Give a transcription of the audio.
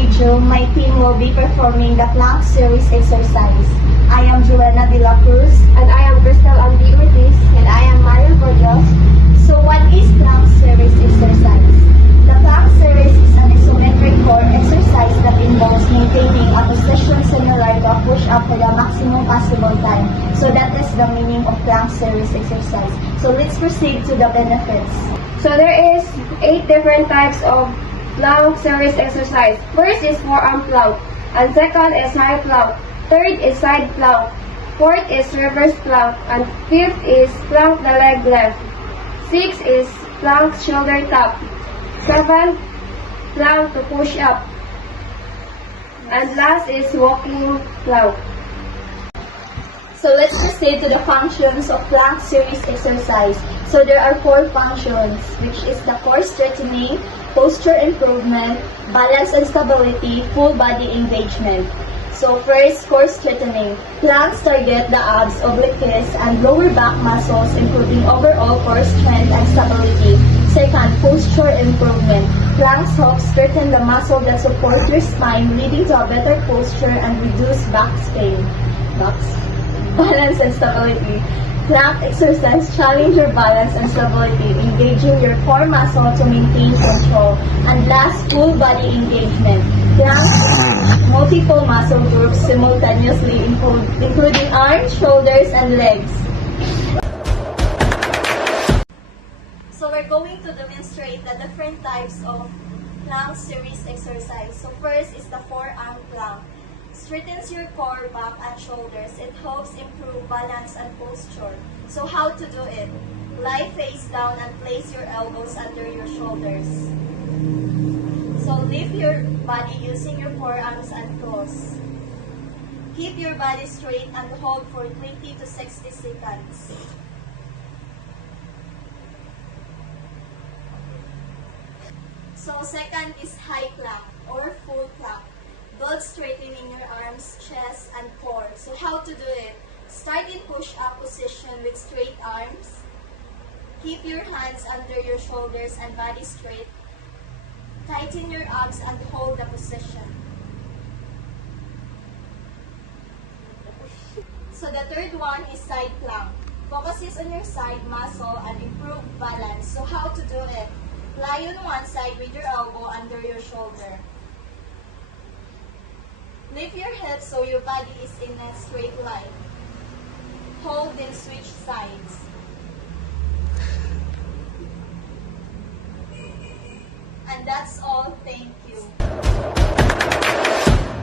video, my team will be performing the plank series exercise. I am Joanna De La Cruz. And I am Crystal Andy Ortiz. And I am Mario Gordos. So what is plank series exercise? The plank series is an isometric core exercise that involves maintaining a position similar to a push-up for the maximum possible time. So that is the meaning of plank series exercise. So let's proceed to the benefits. So there is 8 different types of plank series exercise. First is forearm plank, and second is high plank. Third is side plank. Fourth is reverse plank, and fifth is plank the leg left. Sixth is plank shoulder tap. Seventh, plank to push up. And last is walking plank. So let's proceed to the functions of plank series exercise. So there are 4 functions, which is the core strengthening, posture improvement, balance and stability, full body engagement. So first, core strengthening. Planks target the abs, obliques, and lower back muscles, improving overall core strength and stability. Second, posture improvement. Planks help strengthen the muscle that support your spine, leading to a better posture and reduce back pain. Balance and stability. Plank exercise challenge your balance and stability, engaging your core muscle to maintain control. And last, full body engagement. Planks multiple muscle groups simultaneously, including arms, shoulders, and legs. So we're going to demonstrate the different types of plank series exercise. So first is the forearm plank. Strengthens your core, back, and shoulders. It helps improve balance and posture. So how to do it? Lie face down and place your elbows under your shoulders. So lift your body using your forearms and toes. Keep your body straight and hold for 20 to 60 seconds. So second is high plank or full plank. Build straightening your arms, chest, and core. So how to do it? Start in push-up position with straight arms. Keep your hands under your shoulders and body straight. Tighten your abs and hold the position. So the third one is side plank. Focuses on your side muscle and improve balance. So how to do it? Lie on one side with your elbow under your shoulder. Lift your hips so your body is in a straight line. Hold and switch sides. And that's all. Thank you.